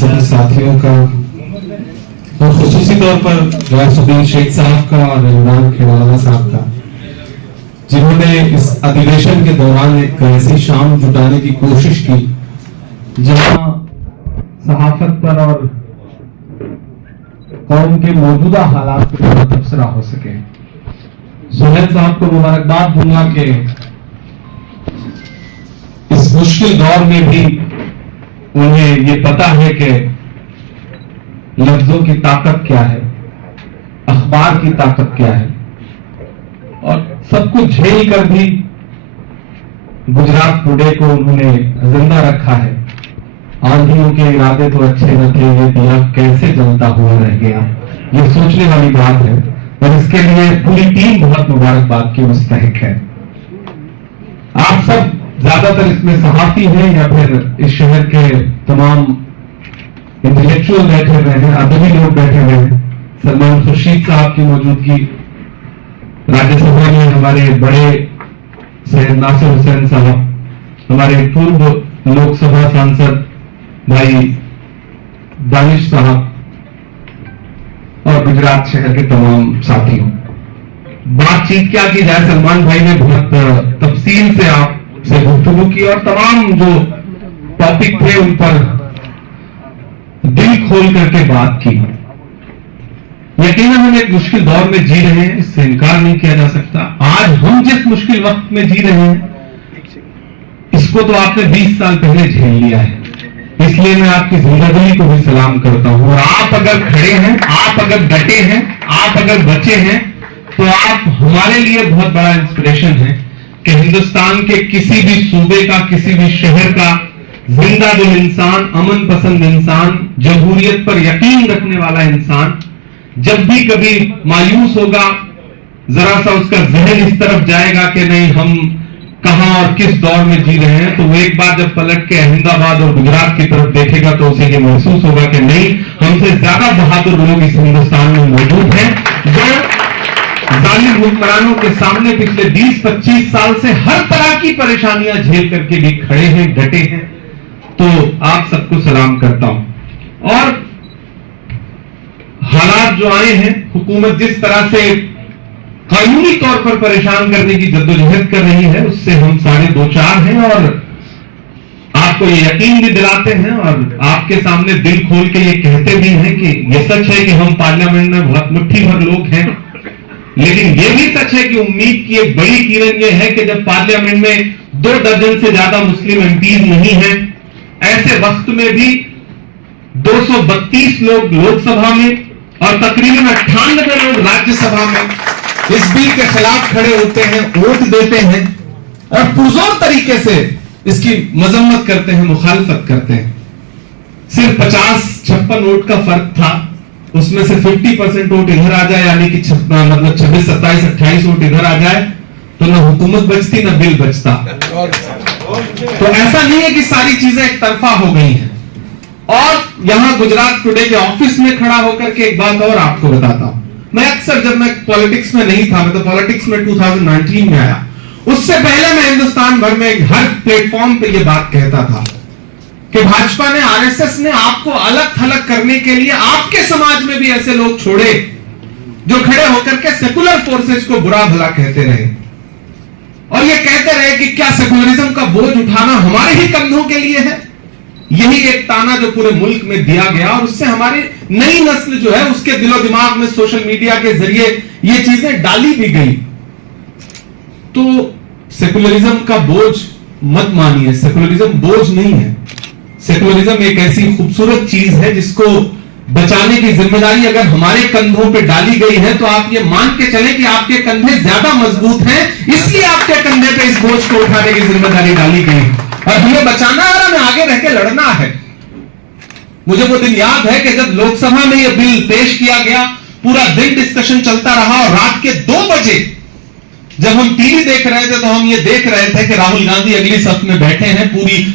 सभी साथियों का और खुसूसी तौर पर गयासुद्दीन शेख साहब का और इमरान खेड़ावाला साहब का, जिन्होंने इस अधिवेशन के दौरान एक ऐसी शाम जुटाने की कोशिश की जहां सहाफत पर और कौम के मौजूदा हालात पर तबसरा हो सके। सुहेल साहब को मुबारकबाद दूंगा कि इस मुश्किल दौर में भी उन्हें ये पता है कि लफ्जों की ताकत क्या है, अखबार की ताकत क्या है, और सब कुछ झेल कर भी गुजरात टुडे को उन्होंने जिंदा रखा है। आंधियों के इरादे तो अच्छे न थे, ये दिया कैसे जलता हुआ रह गया। ये सोचने वाली बात है और इसके लिए पूरी टीम बहुत मुबारकबाद की मुस्तहिक है। आप सब ज्यादातर इसमें सहाफी हैं या फिर इस शहर के तमाम इंटेलेक्चुअल बैठे हुए हैं, अदबी लोग बैठे हुए हैं। सलमान खुर्शीद साहब की मौजूदगी, राज्यसभा में हमारे बड़े सैयद नासिर हुसैन साहब, हमारे पूर्व लोकसभा सांसद भाई दानिश साहब और गुजरात शहर के तमाम साथियों। बातचीत क्या की जाए, सलमान भाई ने बहुत तफसील से आपसे गुफ्तगू की और तमाम जो टॉपिक थे उन पर दिल खोल करके बात की। यकीनन हम एक मुश्किल दौर में जी रहे हैं, इससे इनकार नहीं किया जा सकता। आज हम जिस मुश्किल वक्त में जी रहे हैं इसको तो आपने 20 साल पहले झेल लिया है, इसलिए मैं आपकी जिंदगी को भी सलाम करता हूं। और आप अगर खड़े हैं, आप अगर डटे हैं, आप अगर बचे हैं, तो आप हमारे लिए बहुत बड़ा इंस्पिरेशन है कि हिंदुस्तान के किसी भी सूबे का, किसी भी शहर का जिंदा दिल इंसान, अमन पसंद इंसान, जमहूरियत पर यकीन रखने वाला इंसान जब भी कभी मायूस होगा, जरा सा उसका जहन इस तरफ जाएगा कि नहीं हम कहां और किस दौर में जी रहे हैं, तो वो एक बार जब पलट के अहमदाबाद और गुजरात की तरफ देखेगा तो उसे ये महसूस होगा कि नहीं, हमसे ज्यादा बहादुर लोग इस हिंदुस्तान में मौजूद हैं जो जालिम हुक्मरानों के सामने पिछले 20-25 साल से हर तरह की परेशानियां झेल करके भी खड़े हैं, डटे हैं। तो आप सबको सलाम करता हूं। और हालात जो आए हैं, हुकूमत जिस तरह से कानूनी तौर पर परेशान करने की जद्दोजहद कर रही है, उससे हम सारे दो चार हैं और आपको ये यकीन भी दिलाते हैं और आपके सामने दिल खोल के ये कहते भी हैं कि ये सच है कि हम पार्लियामेंट में बहुत मुट्ठी भर लोग हैं, लेकिन ये भी सच है कि उम्मीद की एक बड़ी किरण ये है कि जब पार्लियामेंट में 2 दर्जन से ज्यादा मुस्लिम एमपीज नहीं है, ऐसे वक्त में भी 232 लोग लोकसभा में और तकरीबन 98 लोग राज्यसभा में इस बिल के खिलाफ खड़े होते हैं, वोट देते हैं और पुरजोर तरीके से इसकी मजम्मत करते हैं, मुखालफत करते हैं। सिर्फ 50-56 वोट का फर्क था, उसमें से 50% वोट इधर आ जाए, यानी कि मतलब 26, 27, 28 वोट इधर आ जाए तो ना हुकूमत बचती ना बिल बचता। तो ऐसा नहीं है कि सारी चीजें एक तरफा हो गई हैं। और यहां गुजरात टुडे के ऑफिस में खड़ा होकर के एक बात और आपको बताता हूं। मैं अक्सर, जब मैं पॉलिटिक्स में नहीं था, मैं तो पॉलिटिक्स में 2019 में आया, उससे पहले मैं हिंदुस्तान भर में हर प्लेटफॉर्म पे ये बात कहता था कि भाजपा ने, आरएसएस ने आपको अलग थलग करने के लिए आपके समाज में भी ऐसे लोग छोड़े जो खड़े होकर के सेकुलर फोर्सेस को बुरा भला कहते रहे और ये कहते रहे कि क्या सेकुलरिज्म का बोझ उठाना हमारे ही कंधों के लिए है। यही एक ताना जो पूरे मुल्क में दिया गया और उससे हमारी नई नस्ल जो है उसके दिलो दिमाग में सोशल मीडिया के जरिए ये चीजें डाली भी गई। तो सेकुलरिज्म का बोझ मत मानिए, सेकुलरिज्म बोझ नहीं है। सेकुलरिज्म एक ऐसी खूबसूरत चीज है जिसको बचाने की जिम्मेदारी अगर हमारे कंधों पे डाली गई है तो आप ये मान के चलें कि आपके कंधे ज्यादा मजबूत हैं, इसलिए आपके कंधे पे इस बोझ को उठाने की जिम्मेदारी डाली गई है और हमें बचाना है और हमें आगे रह के लड़ना है। मुझे वो दिन याद है कि जब लोकसभा में यह बिल पेश किया गया, पूरा दिन डिस्कशन चलता रहा और रात के 2 बजे जब हम टीवी देख रहे थे तो हम ये देख रहे थे कि राहुल गांधी अगली सफ में बैठे हैं,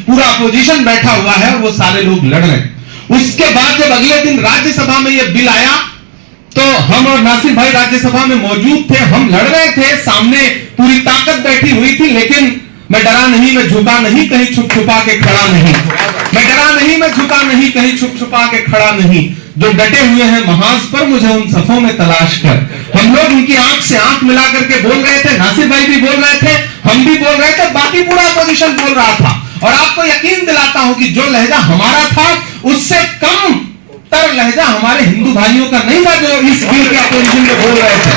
पूरा अपोजिशन बैठा हुआ है और वो सारे लोग लड़ रहे हैं। उसके बाद जब अगले दिन राज्यसभा में यह बिल आया तो हम और नासिर भाई राज्यसभा में मौजूद थे, हम लड़ रहे थे, सामने पूरी ताकत बैठी हुई थी, लेकिन मैं डरा नहीं, मैं झुका नहीं, कहीं छुप छुपा के खड़ा नहीं। मैं डरा नहीं, मैं झुका नहीं, कहीं छुप छुपा के खड़ा नहीं, जो डटे हुए हैं महाज पर मुझे उन सफों में तलाश कर। हम लोग उनकी आंख से आंख मिला करके बोल रहे थे, नासिर भाई भी बोल रहे थे, हम भी बोल रहे थे, बाकी पूरा अपोजिशन बोल रहा था। और आपको यकीन दिलाता हूं कि जो लहजा हमारा था उससे कम तर लहजा हमारे हिंदू भाइयों का नहीं था जो इस बिल के अपोजिशन में बोल रहे थे।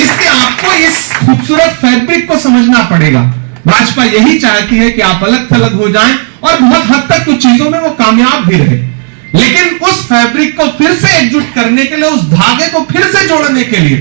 इसलिए आपको इस खूबसूरत फैब्रिक को समझना पड़ेगा। भाजपा यही चाहती है कि आप अलग थलग हो जाएं और बहुत हद तक कुछ चीजों में वो कामयाब भी रहे, लेकिन उस फैब्रिक को फिर से एकजुट करने के लिए, उस धागे को फिर से जोड़ने के लिए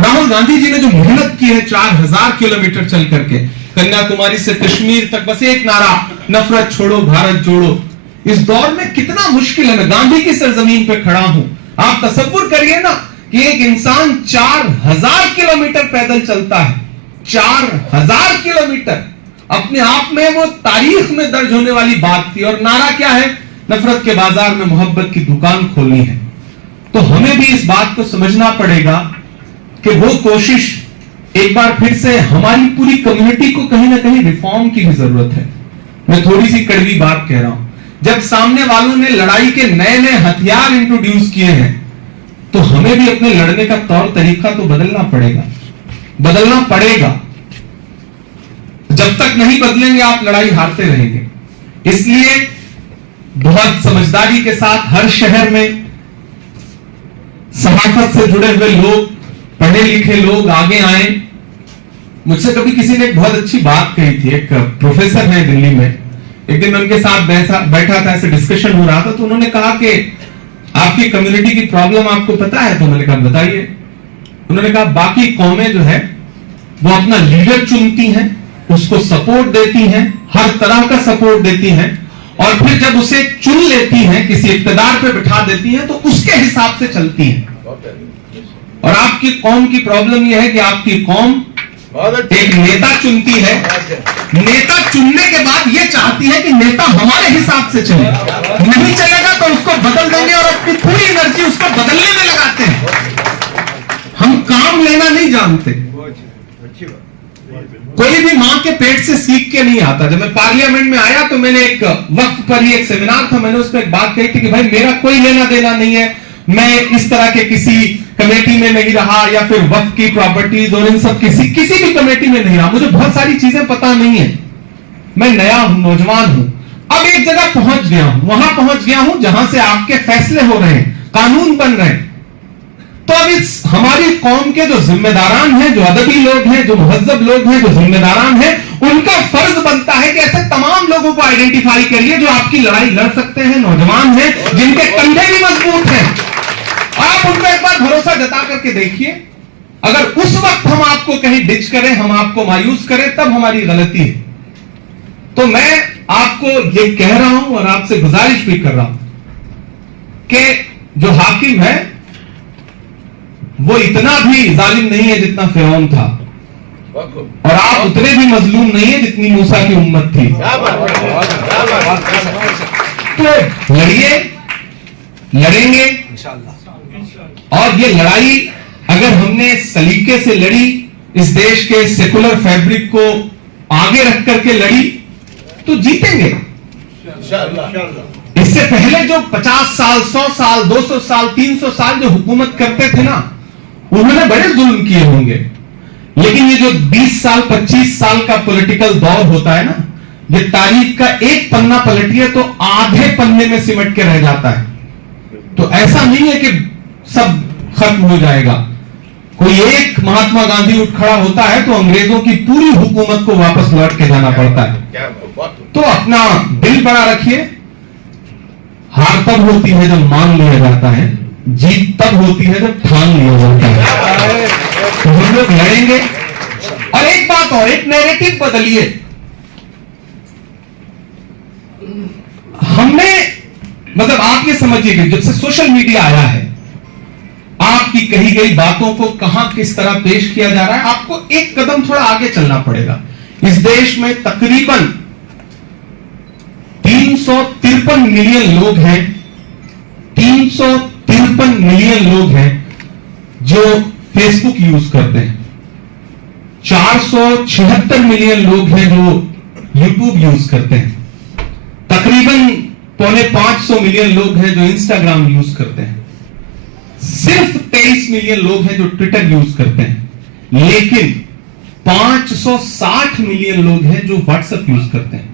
राहुल गांधी जी ने जो मेहनत की है 4000 किलोमीटर चल करके कन्याकुमारी से कश्मीर तक, बस एक नारा, नफरत छोड़ो भारत जोड़ो। इस दौर में कितना मुश्किल है। मैं गांधी की सरजमीन पे खड़ा हूं। आप तसव्वुर करिए ना कि एक इंसान 4000 किलोमीटर पैदल चलता है, 4000 किलोमीटर। अपने आप में वो तारीख में दर्ज होने वाली बात थी। और नारा क्या है? नफरत के बाजार में मोहब्बत की दुकान खोलनी है। तो हमें भी इस बात को समझना पड़ेगा कि वो कोशिश एक बार फिर से हमारी पूरी कम्युनिटी को कहीं ना कहीं रिफॉर्म की भी जरूरत है। मैं थोड़ी सी कड़वी बात कह रहा हूं। जब सामने वालों ने लड़ाई के नए नए हथियार इंट्रोड्यूस किए हैं तो हमें भी अपने लड़ने का तौर तरीका तो बदलना पड़ेगा। जब तक नहीं बदलेंगे आप लड़ाई हारते रहेंगे। इसलिए बहुत समझदारी के साथ हर शहर में सहाफत से जुड़े हुए लोग, पढ़े लिखे लोग आगे आए। मुझसे कभी किसी ने एक बहुत अच्छी बात कही थी। एक प्रोफेसर है दिल्ली में, एक दिन उनके साथ बैठा था, ऐसे डिस्कशन हो रहा था, तो उन्होंने कहा कि आपकी कम्युनिटी की प्रॉब्लम आपको पता है? तो मैंने कहा बताइए। उन्होंने कहा बाकी कौमें जो है वो अपना लीडर चुनती हैं, उसको सपोर्ट देती हैं, हर तरह का सपोर्ट देती हैं, और फिर जब उसे चुन लेती हैं, किसी इख्तिदार पे बिठा देती हैं, तो उसके हिसाब से चलती हैं। और आपकी कौम की प्रॉब्लम यह है कि आपकी कौम एक नेता चुनती है, नेता चुनने के बाद यह चाहती है कि नेता हमारे हिसाब से चले। नहीं चलेगा तो उसको बदल देंगे और अपनी पूरी एनर्जी उसको बदलने में लगाते हैं। हम काम लेना नहीं जानते। कोई भी मां के पेट से सीख के नहीं आता। जब मैं पार्लियामेंट में आया तो मैंने एक वक्त पर ही एक सेमिनार था, मैंने उसमें एक बात कही थी कि भाई मेरा कोई लेना देना नहीं है, मैं इस तरह के किसी कमेटी में नहीं रहा या फिर वक्त की प्रॉपर्टीज और इन सब किसी भी कमेटी में नहीं रहा। मुझे बहुत सारी चीजें पता नहीं है। मैं नया हूं, नौजवान हूं। अब एक जगह पहुंच गया हूं, वहां पहुंच गया हूं जहां से आपके फैसले हो रहे हैं, कानून बन रहे हैं। तो अब इस हमारी कौम के जो जिम्मेदारान हैं, जो अदबी लोग हैं, जो मुहज्जब लोग हैं, जो जिम्मेदारान हैं, उनका फर्ज बनता है कि ऐसे तमाम लोगों को आइडेंटिफाई करिए जो आपकी लड़ाई लड़ सकते हैं, नौजवान हैं, जिनके कंधे भी मजबूत हैं। आप उनको एक बार भरोसा जता करके देखिए। अगर उस वक्त हम आपको कहीं डिच करें, हम आपको मायूस करें, तब हमारी गलती है। तो मैं आपको ये कह रहा हूं और आपसे गुजारिश भी कर रहा हूं कि जो हाकिम है वो इतना भी जालिम नहीं है जितना फिरौन था, और आप उतने भी मजलूम नहीं है जितनी मूसा की उम्मत थी। तो लड़िए, लड़ेंगे इंशाअल्लाह। और ये लड़ाई अगर हमने सलीके से लड़ी, इस देश के सेकुलर फैब्रिक को आगे रख करके लड़ी, तो जीतेंगे इंशाअल्लाह। इससे पहले जो 50 साल, 100 साल, 200 साल, 300 साल जो हुकूमत करते थे ना, उन्होंने बड़े जुल्म किए होंगे। लेकिन ये जो 20 साल, 25 साल का पॉलिटिकल दौर होता है ना, ये तारीख का एक पन्ना पलटिए तो आधे पन्ने में सिमट के रह जाता है। तो ऐसा नहीं है कि सब खत्म हो जाएगा। कोई एक महात्मा गांधी उठ खड़ा होता है तो अंग्रेजों की पूरी हुकूमत को वापस लौट के जाना पड़ता है। तो अपना दिल बड़ा रखिए। हार तब होती है जब मान लिया जाता है, जीत तब होती है जब ठान लिया जाता है। तो हम लोग लड़ेंगे। और एक बात और, एक नैरेटिव बदलिए। हमने मतलब आप ये समझिए कि जब से सोशल मीडिया आया है, आपकी कही गई बातों को कहां किस तरह पेश किया जा रहा है, आपको एक कदम थोड़ा आगे चलना पड़ेगा। इस देश में तकरीबन 353 मिलियन लोग हैं, 353 मिलियन लोग हैं जो फेसबुक यूज करते हैं, 476 मिलियन लोग हैं जो यूट्यूब यूज करते हैं, तकरीबन 550 मिलियन लोग हैं जो इंस्टाग्राम यूज करते हैं, सिर्फ 23 मिलियन लोग हैं जो ट्विटर यूज करते हैं, लेकिन 560 मिलियन लोग हैं जो व्हाट्सएप यूज करते हैं।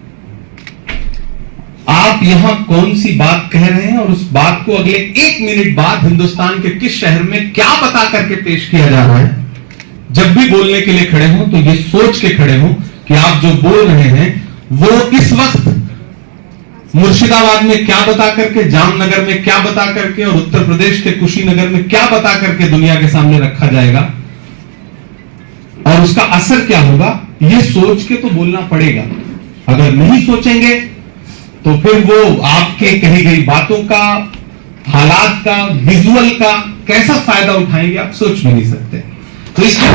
आप यहां कौन सी बात कह रहे हैं और उस बात को अगले 1 मिनट बाद हिंदुस्तान के किस शहर में क्या बता करके पेश किया जा रहा है। जब भी बोलने के लिए खड़े हो तो ये सोच के खड़े हो कि आप जो बोल रहे हैं वो इस वक्त मुर्शिदाबाद में क्या बता करके, जामनगर में क्या बता करके और उत्तर प्रदेश के कुशीनगर में क्या बता करके दुनिया के सामने रखा जाएगा और उसका असर क्या होगा, ये सोच के तो बोलना पड़ेगा। अगर नहीं सोचेंगे तो फिर वो आपके कही गई बातों का, हालात का, विजुअल का कैसा फायदा उठाएंगे आप सोच भी नहीं सकते। तो इसके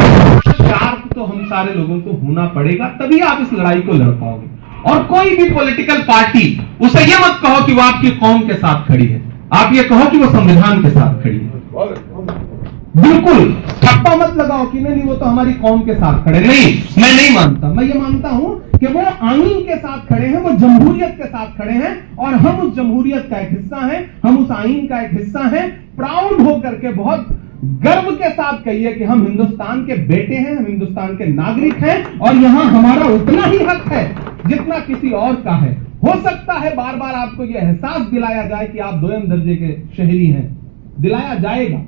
शार्प तो हम सारे लोगों को होना पड़ेगा, तभी आप इस लड़ाई को लड़ पाओगे। और कोई भी पॉलिटिकल पार्टी, उसे यह मत कहो कि वो आपकी कौम के साथ खड़ी है, आप ये कहो कि वो संविधान के साथ खड़ी है। बिल्कुल ठप्पा मत लगाओ कि नहीं वो तो हमारी कौम के साथ खड़े। नहीं, मैं नहीं मानता। मैं ये मानता हूं कि वो आईन के साथ खड़े हैं, वो जमहूरियत के साथ खड़े हैं और हम उस जमहूरियत का एक हिस्सा हैं, हम उस आईन का एक हिस्सा हैं। प्राउड होकर के, बहुत गर्व के साथ कहिए कि हम हिंदुस्तान के बेटे हैं, हम हिंदुस्तान के नागरिक हैं और यहां हमारा उतना ही हक है जितना किसी और का है। हो सकता है बार बार आपको यह एहसास दिलाया जाए कि आप दोयम दर्जे के शहरी हैं, दिलाया जाएगा।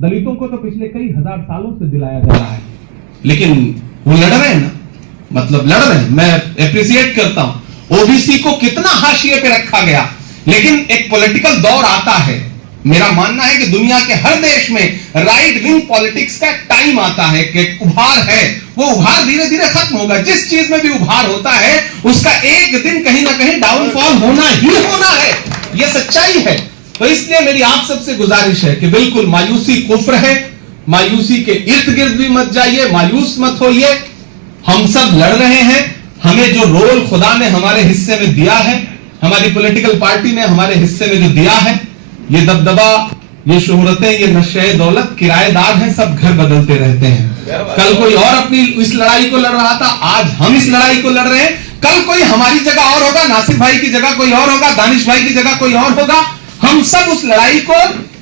दलितों को तो पिछले कई हजार सालों से दिलाया जा रहा है, लेकिन वो लड़ रहे हैं ना, मतलब लड़ रहे हैं। मैं एप्रिशिएट करता हूं ओबीसी को कितना हाशिए पे रखा गया, लेकिन एक पॉलिटिकल दौर आता है। मेरा मानना है कि दुनिया के हर देश में राइट विंग पॉलिटिक्स का टाइम आता है कि उभार है, वो उभार धीरे धीरे खत्म होगा। जिस चीज में भी उभार होता है उसका एक दिन कहीं ना कहीं डाउनफॉल होना ही होना है, यह सच्चाई है। तो इसलिए मेरी आप सबसे गुजारिश है कि बिल्कुल मायूसी कुफ्र है, मायूसी के इर्द गिर्द भी मत जाइए, मायूस मत होइए। हम सब लड़ रहे हैं। हमें जो रोल खुदा ने हमारे हिस्से में दिया है, हमारी पॉलिटिकल पार्टी ने हमारे हिस्से में जो दिया है, ये दबदबा, ये शोहरतें, ये नशे दौलत किराएदार हैं, सब घर बदलते रहते हैं। कल कोई और अपनी इस लड़ाई को लड़ रहा था, आज हम इस लड़ाई को लड़ रहे हैं। कल कोई हमारी जगह और होगा, नासिर भाई की जगह कोई और होगा, दानिश भाई की जगह कोई और होगा। हम सब उस लड़ाई को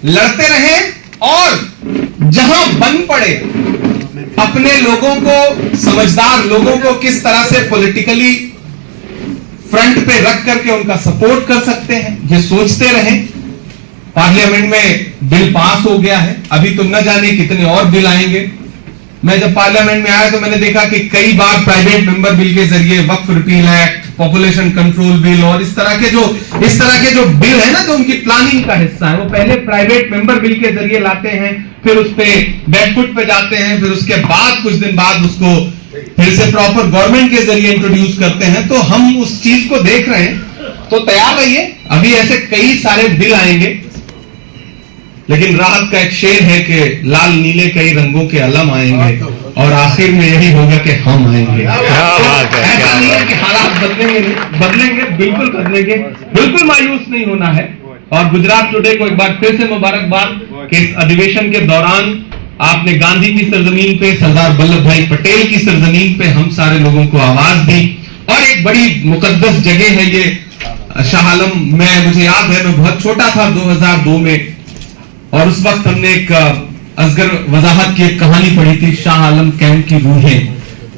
लड़ते रहें और जहां बन पड़े अपने लोगों को, समझदार लोगों को किस तरह से पॉलिटिकली फ्रंट पे रख करके उनका सपोर्ट कर सकते हैं, ये सोचते रहें। पार्लियामेंट में बिल पास हो गया है, अभी तुम न जाने कितने और बिल आएंगे। मैं जब पार्लियामेंट में आया तो मैंने देखा कि कई बार प्राइवेट मेंबर बिल के जरिए वक्फ repeal act, population control bill और इस तरह के जो बिल है ना, जो उनकी प्लानिंग का हिस्सा है, वो पहले प्राइवेट मेंबर बिल के जरिए लाते हैं, फिर उस पे बैकफुट पे जाते हैं, फिर उसके बाद कुछ दिन बाद उसको फिर से प्रॉपर गवर्नमेंट के जरिए इंट्रोड्यूस करते हैं। तो हम उस चीज को देख रहे हैं, तो तैयार रहिए, अभी ऐसे कई सारे बिल आएंगे। लेकिन राहत का एक शेर है कि लाल नीले कई रंगों के अलम आएंगे और आखिर में यही होगा कि हम आएंगे। ऐसा नहीं है कि हालात बदलेंगे, बिल्कुल बदलेंगे, बिल्कुल मायूस नहीं होना है। और गुजरात टुडे को एक बार फिर से मुबारकबाद कि इस अधिवेशन के दौरान आपने गांधी की सरजमीन पे, सरदार वल्लभ भाई पटेल की सरजमीन पे हम सारे लोगों को आवाज दी। और एक बड़ी मुकद्दस जगह है ये शाह आलम। मुझे याद है, मैं बहुत छोटा था 2002 में, और उस वक्त हमने एक असगर वजाहत की एक कहानी पढ़ी थी, शाह आलम कैंप की रूहें।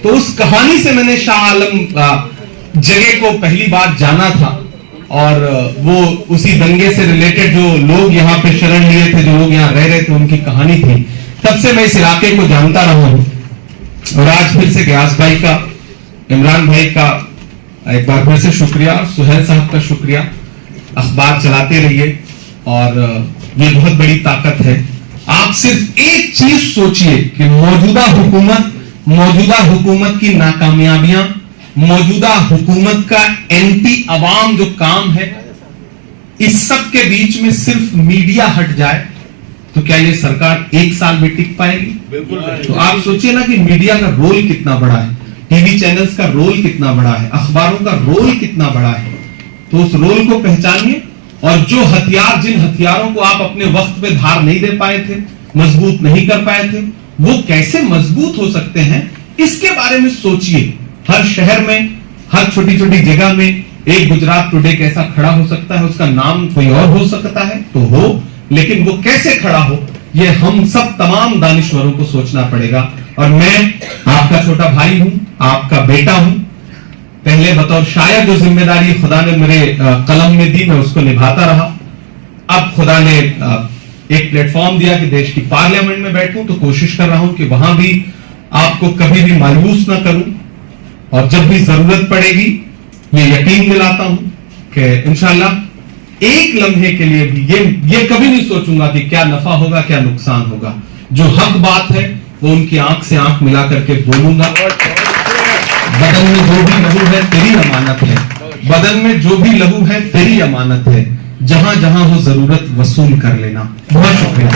तो उस कहानी से मैंने शाह आलम जगह को पहली बार जाना था और वो उसी दंगे से रिलेटेड जो लोग यहाँ पे शरण लिए थे, जो लोग यहाँ रह रहे थे, उनकी कहानी थी। तब से मैं इस इलाके को जानता रहा हूं और आज फिर से गयास भाई का, इमरान भाई का एक बार फिर से शुक्रिया, सुहेल साहब का शुक्रिया। अखबार चलाते रहिए और ये बहुत बड़ी ताकत है। आप सिर्फ एक चीज सोचिए कि मौजूदा हुकूमत की नाकामयाबियां, मौजूदा हुकूमत का एंटी अवाम जो काम है, इस सब के बीच में सिर्फ मीडिया हट जाए तो क्या ये सरकार 1 साल में टिक पाएगी? बिल्कुल। तो आप सोचिए ना कि मीडिया का रोल कितना बड़ा है, टीवी चैनल्स का रोल कितना बड़ा है, अखबारों का रोल कितना बड़ा है। तो उस रोल को पहचानिए और जो हथियार, जिन हथियारों को आप अपने वक्त पे धार नहीं दे पाए थे, मजबूत नहीं कर पाए थे, वो कैसे मजबूत हो सकते हैं, इसके बारे में सोचिए। हर शहर में, हर छोटी छोटी जगह में एक गुजरात टुडे कैसा खड़ा हो सकता है, उसका नाम कोई और हो सकता है तो हो, लेकिन वो कैसे खड़ा हो ये हम सब तमाम दानिश्वरों को सोचना पड़ेगा। और मैं आपका छोटा भाई हूं, आपका बेटा हूं। पहले बतौर शायर जो जिम्मेदारी खुदा ने मेरे कलम में दी, मैं उसको निभाता रहा। अब खुदा ने एक प्लेटफॉर्म दिया कि देश की पार्लियामेंट में बैठूं, तो कोशिश कर रहा हूं कि वहां भी आपको कभी भी मायूस ना करूं, और जब भी जरूरत पड़ेगी ये यकीन दिलाता हूं कि इंशाल्लाह एक लम्हे के लिए भी ये कभी नहीं सोचूंगा कि क्या नफा होगा क्या नुकसान होगा। जो हक बात है वो उनकी आंख से आंख मिला करके बोलूंगा। बदन में जो भी लहू है तेरी अमानत है, बदन में जो भी लहू है तेरी अमानत है, जहां जहां हो जरूरत वसूल कर लेना। बहुत शुक्रिया।